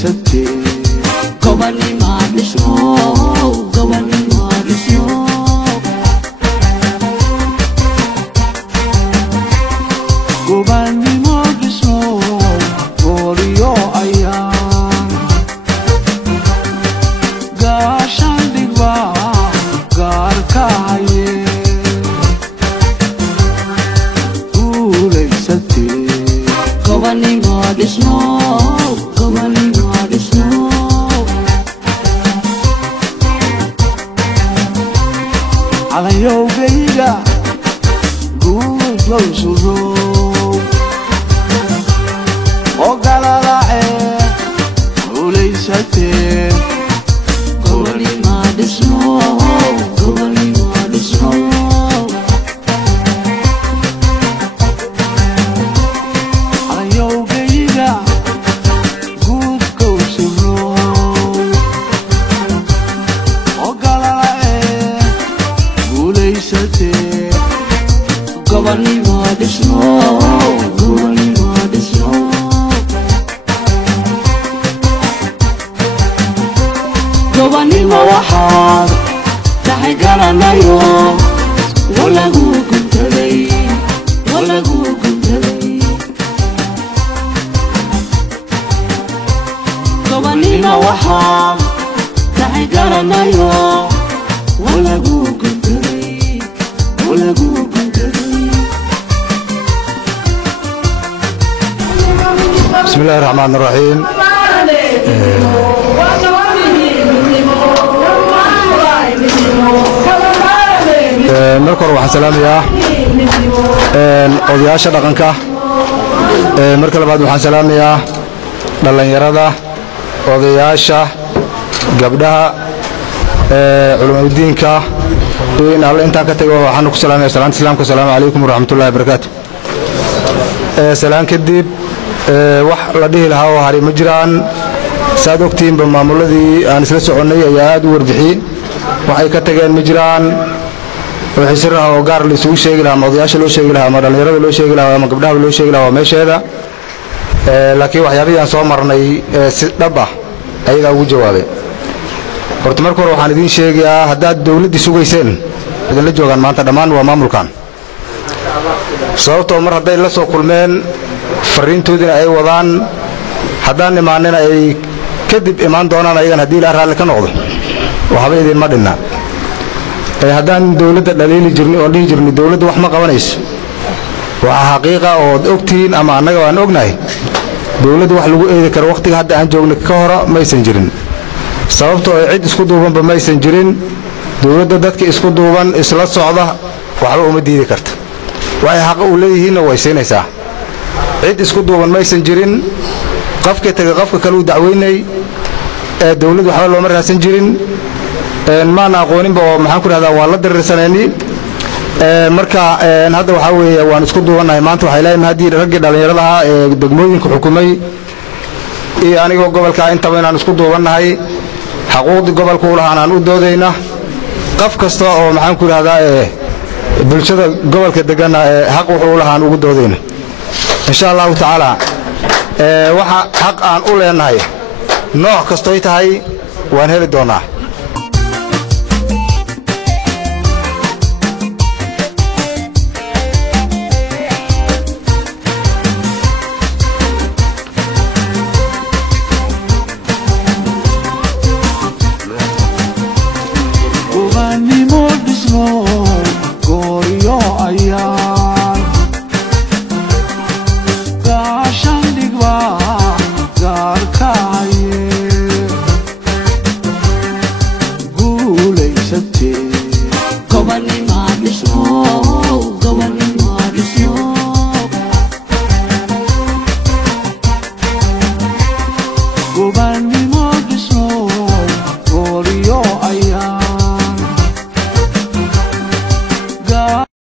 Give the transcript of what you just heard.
guulaysatee gobonnimo dhisno gobonnimo dhisno gobonnimo dhisno gooriyo ayaan gaashaan dhigba gaarka haye guulaysatee gobonnimo dhisno gobonnimo dhisno calayowgayga guud low surow oo galalacee guulaysatee gobonnimo dhisno gobonnimo dhisno calayowgayga guud low surow oo galalacee guulaysatee gobonnimo dhisno gobonnimo dhisno gobonnimo waxaad tahay garanayo walagu guntaday walagu guntaday gobonnimo waxaad tahay garanayo walagu guntaday walagu guntaday بسم الله الرحمن الرحيم marka hore waxaan salaamayaa odayaasha dhaqanka marka labaad waxaan salaamayaa dhalinyarada odayaasha gabdhaha culimadiinka in alle intaan ka tago waxaan ku salaamayaa salaanta islaamka assalaamu calaykum waraxmatullaahi wabarakaatu salaan kadib wax la dhihi lahaa oo hari ma jiraan saad ogtiinba maamuladii aan isla soconnay ayaa aad u warbixiyey waxay ka tageen ma jiraan wixii sir ah oo gaar la isugu sheegi lahaa ama odayaasha loo sheegi lahaa ama dhallinyarada loo sheegi lahaa ama gabdhaha loo sheegi lahaa waa meesheeda laakiin waxyaabihii aan soo marnay si dhab ah ayagaa ugu jawaabay horta marka hore waxaan idiin sheegayaa haddaad dawladdii sugayseen idinla joogaan maanta dhammaan waa maamulkan sababtoo mar hadday la soo kulmeen fariintoodina ay wadaan haddaan imaanina ay kadib imaan doonaan ayagan haddii ilaa raalli ka noqdo waxba idinma dhinna haddaan dawladda dhaliili jirnay oon dhihi jirnay dawladda wax ma qabanayso waxaa xaqiiqa ood ogtihiin ama annaga waan ognahay dawladda wax lagu eedi karo wakhtiga hadda aan joogna ka hora maysan jirin sababtoo ay cid isku duubanba maysan jirin dawladda dadka isku duuban isla socda waxba uma diidi karta waxay xaqa u leeyihiinna way siinaysaa cid isku duuban maysan jirin qofka taga qofka kale uu dacweynay dawladda waxba looma raadsan jirin maana aqooninba oo maxaan ku dhahdaa waan la diriirsanayni marka hadda waxaa weeye waan isku duubannahay maanta waxay leeyihin haddii raggii dhallinyaradaha ee degmooyinka xukumay iyo anigoo gobolkaa intaba inaan isku duubannahay xaquuqdii gobolka u lahaan aan u doodayna qof kasta oo maxaan ku dhahdaa bulshada gobolka deganna xaq wuxuu u lahaan ugu doodayna insha allahu tacaala waxa xaq aan u leenahay nooc kastoy tahay waan heli doonaa gobonnimo dhisno gooriyo ayaan gaashaan dhigba gaarka haye guulaysatee gobonnimo dhisno gobonnimo dhisno gobonnimo